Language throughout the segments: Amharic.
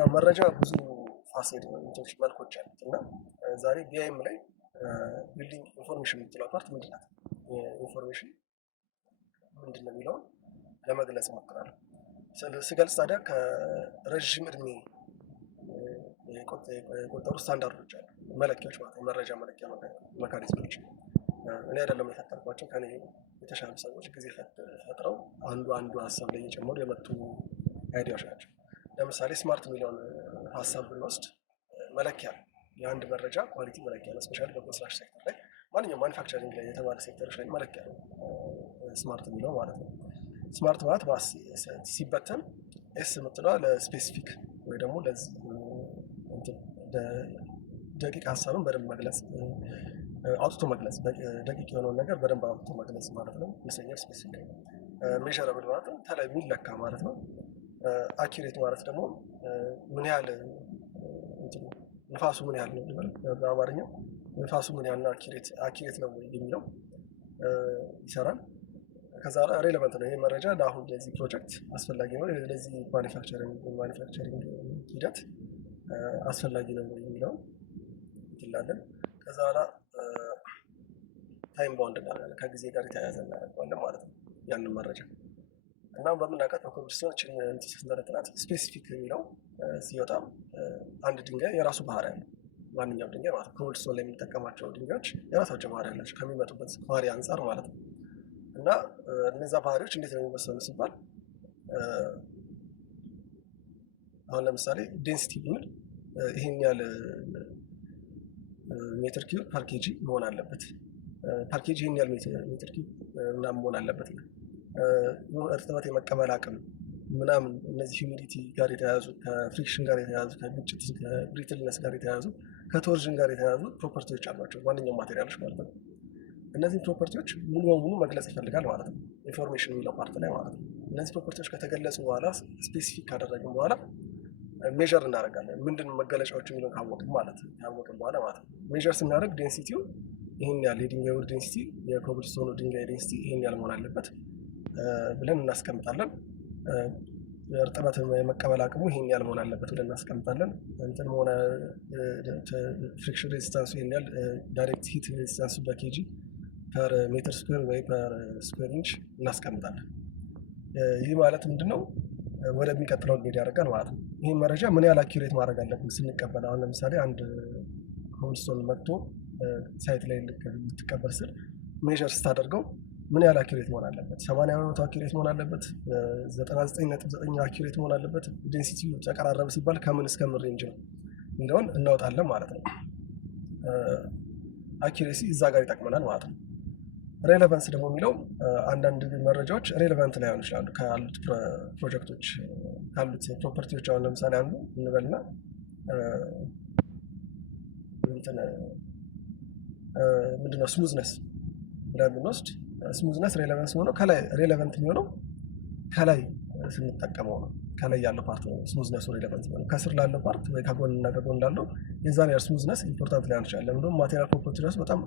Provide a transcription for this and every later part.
ያው መረጃ ብዙ ፋሴት መልኮች አሉት እና ዛሬ ቢአይኤም ላይ ቢልዲንግ ኢንፎርሜሽን የምትለው ፓርት ምንድን ናት? ኢንፎርሜሽን ምንድን ነው የሚለውን ለመግለጽ እሞክራለሁ። ስገልጽ ታዲያ ከረዥም እድሜ የቆጠሩ ስታንዳርዶች አሉ፣ መለኪያዎች ማለት ነው፣ መረጃ መለኪያ መካኒዝሞች። እኔ አይደለም የፈጠርኳቸው፣ ከኔ የተሻሉ ሰዎች ጊዜ ፈጥረው አንዱ ሀሳብ ላይ እየጨመሩ የመጡ አይዲያዎች ናቸው። ለምሳሌ ስማርት የሚለውን ሀሳብ ብንወስድ መለኪያ የአንድ መረጃ ኳሊቲ መለኪያ ነው። ስፔሻሊ በኮንስትራክሽን ሴክተር ላይ ማንኛውም ማኒፋክቸሪንግ ላይ የተባለ ሴክተሮች ላይ መለኪያ ነው ስማርት የሚለው ማለት ነው። ስማርት ማለት ሲበተን ኤስ የምትለዋ ለስፔሲፊክ ወይ ደግሞ ደቂቅ ሀሳብን በደንብ መግለጽ፣ አውጥቶ መግለጽ፣ ደቂቅ የሆነውን ነገር በደንብ አውጥቶ መግለጽ ማለት ነው። ሚሰኘር ስፔሲፊክ። ሜዥረብል ማለት ተላይ የሚለካ ማለት ነው። አኪሬት ማለት ደግሞ ምን ያህል ንፋሱ ምን ያህል ነው በአማርኛው ንፋሱ ምን ያህል ነው አኪሬት ነው የሚለው ይሰራል። ከዛ ሬሌቫንት ነው፣ ይሄ መረጃ ለአሁን ለዚህ ፕሮጀክት አስፈላጊ ነው፣ ለዚህ ማኒፋክቸሪንግ ሂደት አስፈላጊ ነው የሚለው ይላለን። ከዛ በኋላ ታይም ባውንድ እናደርጋለን፣ ከጊዜ ጋር የተያያዘ እናደርገዋለን ማለት ነው ያንን መረጃ። እና በምናውቃት በኮብልስቶን ስንተነትናት ስፔሲፊክ የሚለው ሲወጣ አንድ ድንጋይ የራሱ ባህሪ ያለው ማንኛውም ድንጋይ ማለት ነው። ኮብልስቶን ላይ የምንጠቀማቸው ድንጋዮች የራሳቸው ባህሪ ያላቸው ከሚመጡበት ባህሪ አንጻር ማለት ነው። እና እነዛ ባህሪዎች እንዴት ነው የሚመሰሉ ሲባል አሁን ለምሳሌ ዴንሲቲ ብንል ይሄን ያህል ሜትር ኪዩብ ፐር ኬጂ መሆን አለበት፣ ፐር ኬጂ ይሄን ያህል ሜትር ኪዩብ ምናምን መሆን አለበት። እርጥበት የመቀበል አቅም ምናምን፣ እነዚህ ሂዩሚዲቲ ጋር የተያያዙ ከፍሪክሽን ጋር የተያያዙ ከግጭት ከብሪትልነስ ጋር የተያያዙ ከቶርዥን ጋር የተያያዙ ፕሮፐርቲዎች አሏቸው ማንኛውም ማቴሪያሎች ማለት ነው። እነዚህ ፕሮፐርቲዎች ሙሉ በሙሉ መግለጽ ይፈልጋል ማለት ነው ኢንፎርሜሽን የሚለው ፓርት ላይ ማለት ነው። እነዚህ ፕሮፐርቲዎች ከተገለጹ በኋላ ስፔሲፊክ ካደረግን በኋላ ሜዥር እናደርጋለን። ምንድን መገለጫዎች የሚለው ካወቅን በኋላ ማለት ነው። ሜዥር ስናደርግ ዴንሲቲው ይህን ያህል የድንጋዩ ዴንሲቲ የኮብልስቶኑ ድንጋይ ዴንሲቲ ይህን ያህል መሆን አለበት ብለን እናስቀምጣለን። እርጥበት የመቀበል አቅሙ ይሄን ያህል መሆን አለበት ብለን እናስቀምጣለን። እንትን መሆነ ፍሪክሽን ሬዚስታንሱ ይሄን ያህል፣ ዳይሬክት ሂት ሬዚስታንሱ በኬጂ ፐር ሜትር ስኩዌር ወይ ፐር ስኩዌር ኢንች እናስቀምጣለን። ይህ ማለት ምንድነው? ወደሚቀጥለው እንሄድ ያደርጋል ማለት ነው። ይህ መረጃ ምን ያህል አኪሬት ማድረግ አለብን ስንቀበል። አሁን ለምሳሌ አንድ ኮብልስቶን መጥቶ ሳይት ላይ ልትቀበል ስል ሜዥር ስታደርገው ምን ያህል አኪሬት መሆን አለበት? 80% አኪሬት መሆን አለበት? 99.9 አኪሬት መሆን አለበት? ዴንሲቲ ተቀራረበ ሲባል ከምን እስከ ምን ሬንጅ ነው እንደውን እናወጣለን ማለት ነው። አኪሬሲ እዛ ጋር ይጠቅመናል ማለት ነው። ሬሌቫንስ ደግሞ የሚለው አንዳንድ መረጃዎች ሬሌቫንት ላይሆኑ ይችላሉ ካሉት ፕሮጀክቶች ካሉት ፕሮፐርቲዎች። አሁን ለምሳሌ አንዱ እንበልና ምንድነው ስሙዝነስ ብለን ብንወስድ ስሙዝነስ ሬሌቫንስ የሚሆነው ከላይ ሬሌቫንት የሚሆነው ከላይ ስንጠቀመው ነው። ከላይ ያለው ፓርት ነው ስሙዝነሱ ሬሌቫንት የሚሆነው። ከስር ላለው ፓርት ወይ ከጎንና ከጎን ላለው የዛን ያህል ስሙዝነስ ኢምፖርታንት ላይሆን ይችላል። ለምን ማቴሪያል ፕሮፐርቲ ራሱ በጣም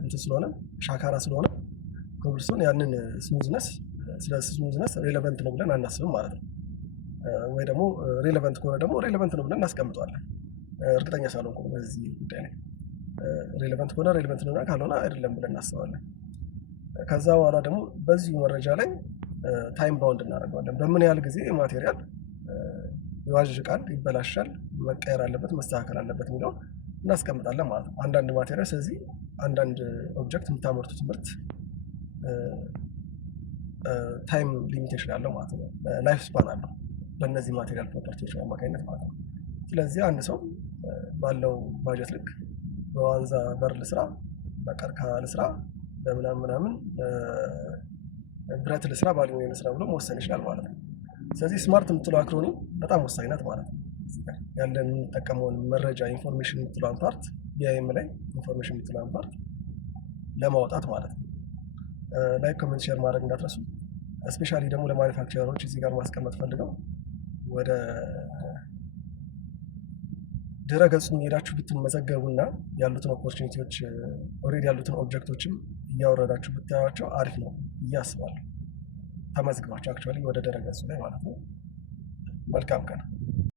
እንትን ስለሆነ ሻካራ ስለሆነ ኮብልስቶን ያንን ስሙዝነስ ሬሌቫንት ነው ብለን አናስብም ማለት ነው። ወይ ደግሞ ሬሌቫንት ከሆነ ደግሞ ሬሌቫንት ነው ብለን እናስቀምጠዋለን። እርግጠኛ ሳልሆን በዚህ ጉዳይ ላይ ሬሌቫንት ከሆነ ሬሌቫንት ነው፣ ካልሆነ አይደለም ብለን እናስባለን። ከዛ በኋላ ደግሞ በዚሁ መረጃ ላይ ታይም ባውንድ እናደርገዋለን። በምን ያህል ጊዜ ማቴሪያል ይዋዥቃል፣ ይበላሻል፣ መቀየር አለበት፣ መስተካከል አለበት የሚለውን እናስቀምጣለን ማለት ነው። አንዳንድ ማቴሪያል ስለዚህ አንዳንድ ኦብጀክት የምታመርቱት ምርት ታይም ሊሚቴሽን አለው ማለት ነው። ላይፍ ስፓን አለው በእነዚህ ማቴሪያል ፕሮፐርቲዎች አማካኝነት ማለት ነው። ስለዚህ አንድ ሰው ባለው ባጀት ልክ በዋንዛ በር ልስራ፣ በቀርከሃ ልስራ፣ በምናምን ብረት ልስራ፣ በአሉሚኒየም ልስራ ብሎ መወሰን ይችላል ማለት ነው። ስለዚህ ስማርት የምትለው አክሮኒም በጣም ወሳኝ ናት ማለት ነው። ያለን የምንጠቀመውን መረጃ ኢንፎርሜሽን የምትለውን ፓርት ቢአይኤም ላይ ኢንፎርሜሽን የምትለውን ፓርት ለማውጣት ማለት ነው። ላይክ፣ ኮሜንት፣ ሼር ማድረግ እንዳትረሱ። ስፔሻሊ ደግሞ ለማኒፋክቸረሮች እዚህ ጋር ማስቀመጥ ፈልገው ወደ ድረገጹን ሄዳችሁ ብትመዘገቡና ያሉትን ኦፖርቹኒቲዎች ኦልሬዲ ያሉትን ኦብጀክቶችም እያወረዳችሁ ብታያቸው አሪፍ ነው ብዬ አስባለሁ። ተመዝግባችሁ አክቹዋሊ ወደ ድረገጹ ላይ ማለት ነው። መልካም ቀን።